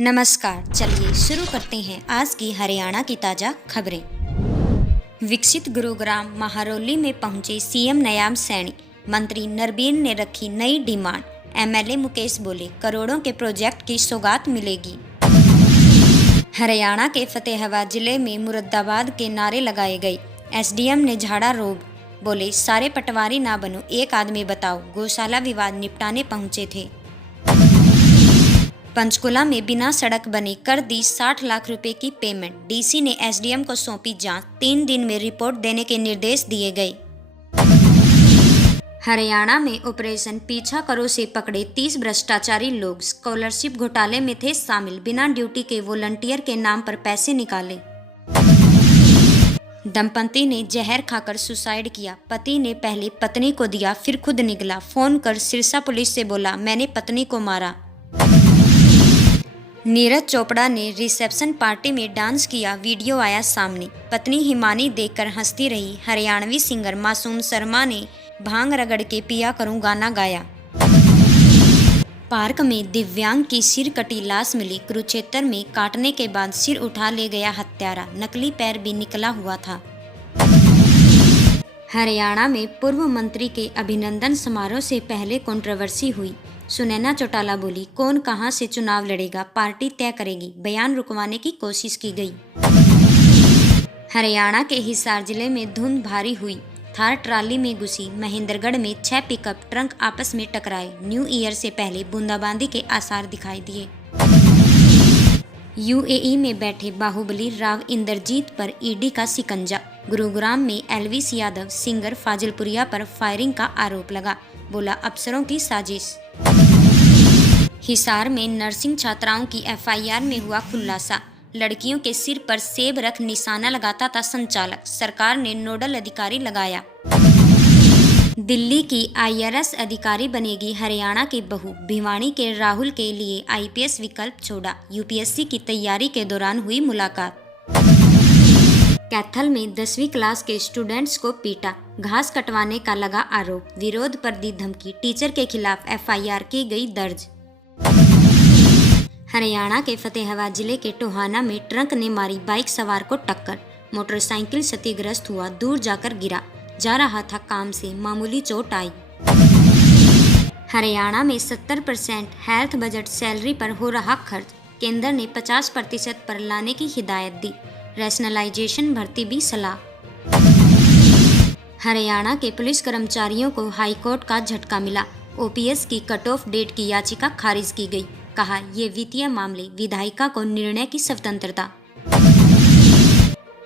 नमस्कार, चलिए शुरू करते हैं आज की हरियाणा की ताज़ा खबरें। विकसित गुरुग्राम महारौली में पहुंचे सीएम नयाब सैनी, मंत्री नरबीर ने रखी नई डिमांड। एमएलए मुकेश बोले, करोड़ों के प्रोजेक्ट की सौगात मिलेगी। हरियाणा के फतेहाबाद जिले में मुरादाबाद के नारे लगाए गए। एसडीएम ने झाड़ा रोब, बोले सारे पटवारी ना बनो, एक आदमी बताओ। गौशाला विवाद निपटाने पहुंचे थे। पंचकुला में बिना सड़क बने कर दी 60 लाख रुपए की पेमेंट। डीसी ने एसडीएम को सौंपी जांच, 3 दिन में रिपोर्ट देने के निर्देश दिए गए। हरियाणा में ऑपरेशन पीछा करो से पकड़े 30 भ्रष्टाचारी लोग स्कॉलरशिप घोटाले में थे शामिल। बिना ड्यूटी के वॉलंटियर के नाम पर पैसे निकाले। दंपति ने जहर खाकर सुसाइड किया। पति ने पहले पत्नी को दिया, फिर खुद निकला। फोन कर सिरसा पुलिस से बोला, मैंने पत्नी को मारा। नीरज चोपड़ा ने रिसेप्शन पार्टी में डांस किया, वीडियो आया सामने। पत्नी हिमानी देखकर हंसती रही। हरियाणवी सिंगर मासूम शर्मा ने भांग रगड़ के पिया करूं गाना गाया। पार्क में दिव्यांग की सिर कटी लाश मिली। कुरुक्षेत्र में काटने के बाद सिर उठा ले गया हत्यारा। नकली पैर भी निकला हुआ था। हरियाणा में पूर्व मंत्री के अभिनंदन समारोह से पहले कंट्रोवर्सी हुई। सुनैना चौटाला बोली, कौन कहां से चुनाव लड़ेगा, पार्टी तय करेगी। बयान रुकवाने की कोशिश की गई। हरियाणा के हिसार जिले में धुंध भारी हुई। थार ट्राली में घुसी। महेंद्रगढ़ में 6 पिकअप ट्रक आपस में टकराए। न्यू ईयर से पहले बूंदाबांदी के आसार दिखाई दिए। यूएई में बैठे बाहुबली राव इंद्रजीत पर ईडी का शिकंजा। गुरुग्राम में एल्विस यादव सिंगर फाजिलपुरिया पर फायरिंग का आरोप लगा। बोला, अफसरों की साजिश। हिसार में नर्सिंग छात्राओं की एफआईआर में हुआ खुलासा। लड़कियों के सिर पर सेब रख निशाना लगाता था संचालक। सरकार ने नोडल अधिकारी लगाया। दिल्ली की आईआरएस अधिकारी बनेगी हरियाणा की बहू। भिवानी के राहुल के लिए आईपीएस विकल्प छोड़ा। यूपीएससी की तैयारी के दौरान हुई मुलाकात। कैथल में 10वीं क्लास के स्टूडेंट्स को पीटा। घास कटवाने का लगा आरोप। विरोध पर दी धमकी। टीचर के खिलाफ एफआईआर की गई दर्ज। हरियाणा के फतेहाबाद जिले के टोहाना में ट्रक ने मारी बाइक सवार को टक्कर। मोटरसाइकिल क्षतिग्रस्त हुआ, दूर जाकर गिरा। जा रहा था काम से, मामूली चोट आई। हरियाणा में 70% हेल्थ बजट सैलरी पर हो रहा खर्च। केंद्र ने 50% पर लाने की हिदायत दी। रैशनलाइजेशन भर्ती भी सलाह। हरियाणा के पुलिस कर्मचारियों को हाईकोर्ट का झटका मिला। ओपीएस की कट ऑफ डेट की याचिका खारिज की गई। कहा, ये वित्तीय मामले, विधायिका को निर्णय की स्वतंत्रता।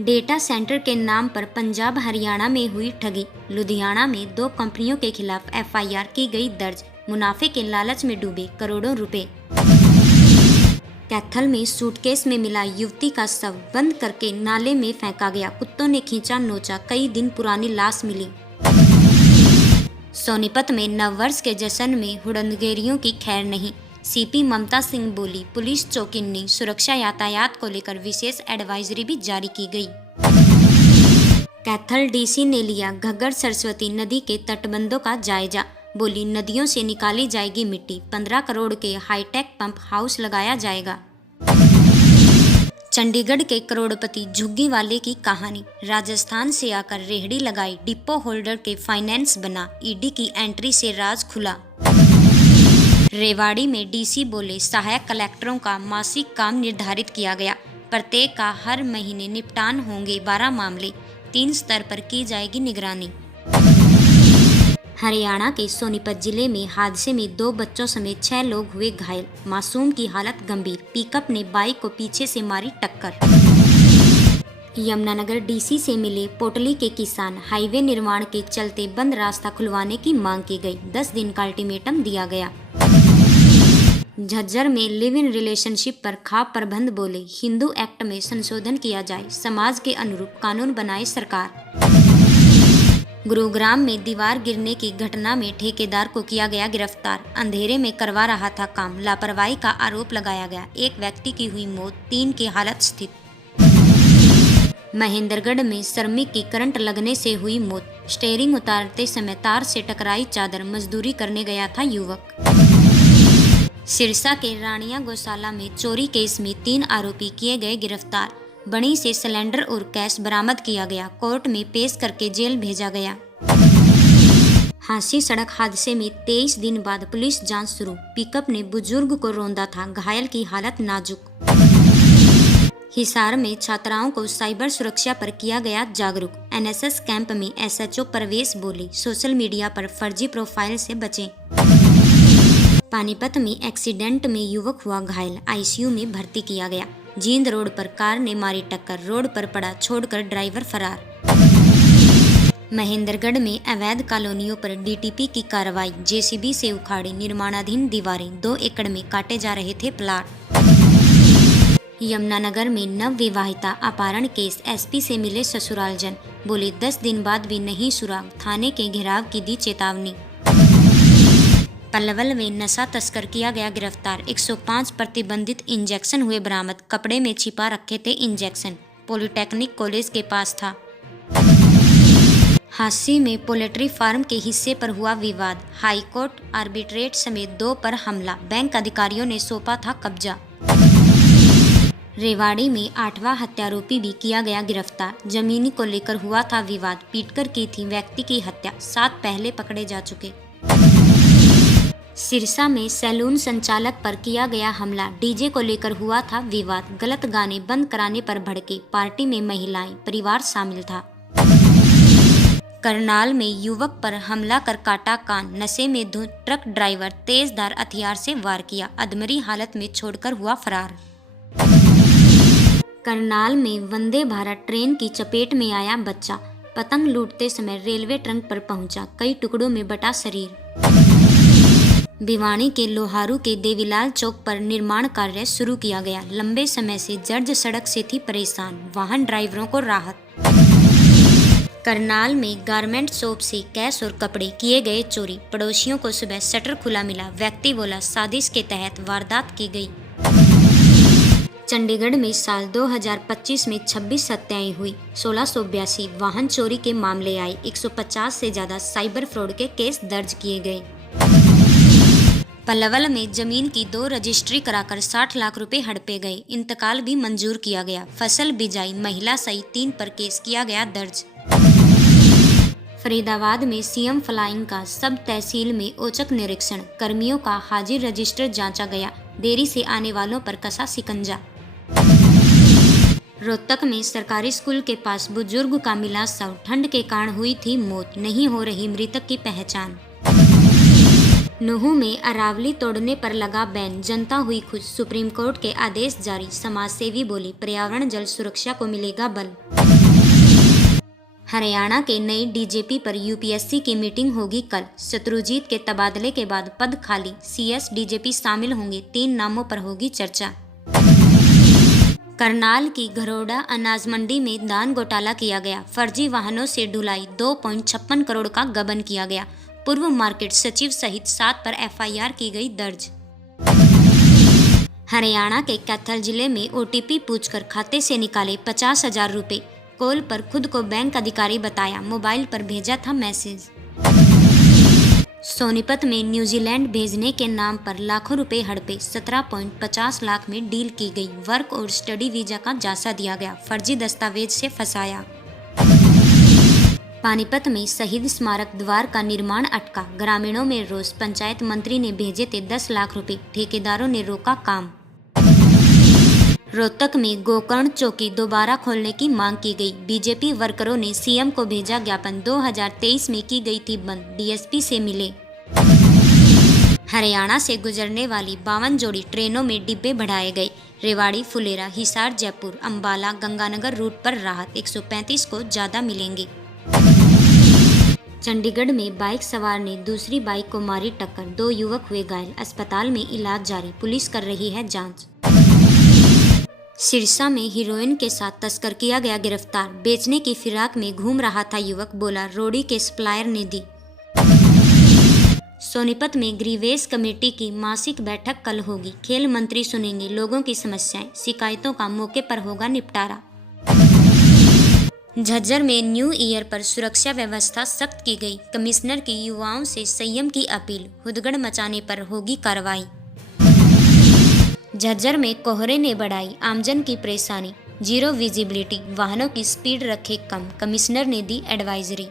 डेटा सेंटर के नाम पर पंजाब हरियाणा में हुई ठगी। लुधियाना में 2 कंपनियों के खिलाफ एफआईआर की गई दर्ज। मुनाफे के लालच में डूबे करोड़ों रुपए। कैथल में सूटकेस में मिला युवती का शव, बंद करके नाले में फेंका गया। कुत्तों ने खींचा नोचा, कई दिन पुरानी लाश मिली। सोनीपत में नववर्ष के जश्न में हुड़दंगेरियों की खैर नहीं। सीपी ममता सिंह बोली, पुलिस चौकिन्नी, सुरक्षा यातायात को लेकर विशेष एडवाइजरी भी जारी की गई। कैथल डीसी ने लिया घग्गर सरस्वती नदी के तटबंधों का जायजा। बोली, नदियों से निकाली जाएगी मिट्टी। 15 करोड़ के हाईटेक पंप हाउस लगाया जाएगा। चंडीगढ़ के करोड़पति झुग्गी वाले की कहानी। राजस्थान से आकर रेहड़ी लगाई, डिपो होल्डर के फाइनेंस बना। ईडी की एंट्री से राज खुला। रेवाड़ी में डीसी बोले, सहायक कलेक्टरों का मासिक काम निर्धारित किया गया। प्रत्येक का हर महीने निपटान होंगे 12 मामले। 3 स्तर पर की जाएगी निगरानी। हरियाणा के सोनीपत जिले में हादसे में 2 बच्चों समेत 6 लोग हुए घायल। मासूम की हालत गंभीर। पिकअप ने बाइक को पीछे से मारी टक्कर। यमुनानगर डीसी से मिले पोटली के किसान। हाईवे निर्माण के चलते बंद रास्ता खुलवाने की मांग की गई। 10 दिन का अल्टीमेटम दिया गया। झज्जर में लिव इन रिलेशनशिप पर खाप प्रबंध बोले, हिंदू एक्ट में संशोधन किया जाए। समाज के अनुरूप कानून बनाए सरकार। गुरुग्राम में दीवार गिरने की घटना में ठेकेदार को किया गया गिरफ्तार। अंधेरे में करवा रहा था काम, लापरवाही का आरोप लगाया गया। 1 व्यक्ति की हुई मौत, 3 की हालत स्थिर। महेंद्रगढ़ में श्रमिक की करंट लगने से हुई मौत। स्टीयरिंग उतारते समय तार से टकराई चादर। मजदूरी करने गया था युवक। सिरसा के रानिया गौशाला में चोरी केस में 3 आरोपी किए गए गिरफ्तार। बणी से सिलेंडर और कैश बरामद किया गया। कोर्ट में पेश करके जेल भेजा गया। हांसी सड़क हादसे में 23 दिन बाद पुलिस जांच शुरू। पिकअप ने बुजुर्ग को रौंदा था, घायल की हालत नाजुक। हिसार में छात्राओं को साइबर सुरक्षा पर किया गया जागरूक। एनएसएस कैंप में एसएचओ प्रवेश बोले, सोशल मीडिया पर फर्जी प्रोफाइल से बचें। पानीपत में एक्सीडेंट में युवक हुआ घायल, आईसीयू में भर्ती किया गया। जींद रोड पर कार ने मारी टक्कर, रोड पर पड़ा छोड़कर ड्राइवर फरार। महेंद्रगढ़ में अवैध कॉलोनियों पर डीटीपी की कार्रवाई, जेसीबी से उखाड़ी निर्माणाधीन दीवारें, 2 एकड़ में काटे जा रहे थे प्लाट। यमुनानगर में नव विवाहिता अपहरण केस, एसपी से मिले ससुरालजन, बोले 10 दिन बाद भी नहीं सुराग, थाने के घेराव की दी चेतावनी। पल्लवल में नशा तस्कर किया गया गिरफ्तार, 105 प्रतिबंधित इंजेक्शन हुए बरामद, कपड़े में छिपा रखे थे इंजेक्शन, पॉलिटेक्निक कॉलेज के पास था। हांसी में पोल्ट्री फार्म के हिस्से पर हुआ विवाद, हाईकोर्ट आर्बिट्रेट समेत 2 पर हमला, बैंक अधिकारियों ने सौंपा था कब्जा। रेवाड़ी में 8वां हत्यारोपी भी किया गया गिरफ्तार, जमीनी को लेकर हुआ था विवाद, पीटकर की थी व्यक्ति की हत्या, 7 पहले पकड़े जा चुके। सिरसा में सैलून संचालक पर किया गया हमला, डीजे को लेकर हुआ था विवाद, गलत गाने बंद कराने पर भड़के, पार्टी में महिलाएं परिवार शामिल था। करनाल में युवक पर हमला कर काटा कान, नशे में धुत ट्रक ड्राइवर तेजधार हथियार से वार किया, अधमरी हालत में छोड़कर हुआ फरार। करनाल में वंदे भारत ट्रेन की चपेट में आया बच्चा, पतंग लूटते समय रेलवे ट्रैक पर पहुंचा, कई टुकड़ों में बटा शरीर। भिवानी के लोहारू के देवीलाल चौक पर निर्माण कार्य शुरू किया गया, लंबे समय से जर्ज सड़क से थी परेशान, वाहन ड्राइवरों को राहत। करनाल में गारमेंट शॉप से कैश और कपड़े किए गए चोरी, पड़ोसियों को सुबह शटर खुला मिला, व्यक्ति बोला साजिश के तहत वारदात की गई। चंडीगढ़ में साल 2025 में 26 हत्याएं हुई, 1682 वाहन चोरी के मामले आए, 150 से ज्यादा साइबर फ्रॉड के केस दर्ज किए गए। पल्लवल में जमीन की 2 रजिस्ट्री कराकर 60 लाख रुपए हड़पे गए, इंतकाल भी मंजूर किया गया। फसल बिजाई महिला सहित 3 पर केस किया गया दर्ज। फरीदाबाद में सीएम फ्लाइंग का सब तहसील में औचक निरीक्षण, कर्मियों का हाजिर रजिस्टर जांचा गया, देरी से आने वालों पर कसा शिकंजा। रोहतक में सरकारी स्कूल के पास बुजुर्ग का मिला शव, ठंड के कारण हुई थी मौत, नहीं हो रही मृतक की पहचान। नूहू में अरावली तोड़ने पर लगा बैन, जनता हुई खुश, सुप्रीम कोर्ट के आदेश जारी, समाजसेवी बोले पर्यावरण जल सुरक्षा को मिलेगा बल। हरियाणा के नए डीजीपी पर यूपीएससी की मीटिंग होगी कल, शत्रुजीत के तबादले के बाद पद खाली, सीएस डीजीपी शामिल होंगे, 3 नामों पर होगी चर्चा। करनाल की घरोड़ा अनाज मंडी में दान घोटाला किया गया, फर्जी वाहनों से ढुलाई, 2.56 करोड़ का गबन किया गया, पूर्व मार्केट सचिव सहित 7 पर एफआईआर की गई दर्ज। हरियाणा के कैथल जिले में ओटीपी पूछकर खाते से निकाले 50,000 रुपए, कॉल पर खुद को बैंक अधिकारी बताया, मोबाइल पर भेजा था मैसेज। सोनीपत में न्यूजीलैंड भेजने के नाम पर लाखों रुपए हड़पे, 17.50 लाख में डील की गई, वर्क और स्टडी वीजा का जांचा दिया गया, फर्जी दस्तावेज से फंसाया। पानीपत में शहीद स्मारक द्वार का निर्माण अटका, ग्रामीणों में रोष, पंचायत मंत्री ने भेजे थे 10 लाख रुपए, ठेकेदारों ने रोका काम। रोहतक में गोकर्ण चौकी दोबारा खोलने की मांग की गई, बीजेपी वर्करों ने सीएम को भेजा ज्ञापन, 2023 में की गई थी बंद, डीएसपी से मिले। हरियाणा से गुजरने वाली 52 जोड़ी ट्रेनों में डिब्बे बढ़ाए गए, रेवाड़ी, फुलेरा, हिसार, जयपुर, अंबाला, गंगानगर रूट पर राहत, 135 को ज्यादा मिलेंगे। चंडीगढ़ में बाइक सवार ने दूसरी बाइक को मारी टक्कर, 2 युवक हुए घायल, अस्पताल में इलाज जारी, पुलिस कर रही है जांच। सिरसा में हीरोइन के साथ तस्कर किया गया गिरफ्तार, बेचने की फिराक में घूम रहा था युवक, बोला रोड़ी के सप्लायर ने दी। सोनीपत में ग्रीवेस कमेटी की मासिक बैठक कल होगी, खेल मंत्री सुनेंगे लोगों की समस्याएं, शिकायतों का मौके पर होगा निपटारा। झज्जर में न्यू ईयर पर सुरक्षा व्यवस्था सख्त की गई, कमिश्नर की युवाओं से संयम की अपील, हुदगड़ मचाने पर होगी कार्रवाई। झज्जर में कोहरे ने बढ़ाई आमजन की परेशानी, जीरो विजिबिलिटी, वाहनों की स्पीड रखे कम, कमिश्नर ने दी एडवाइजरी।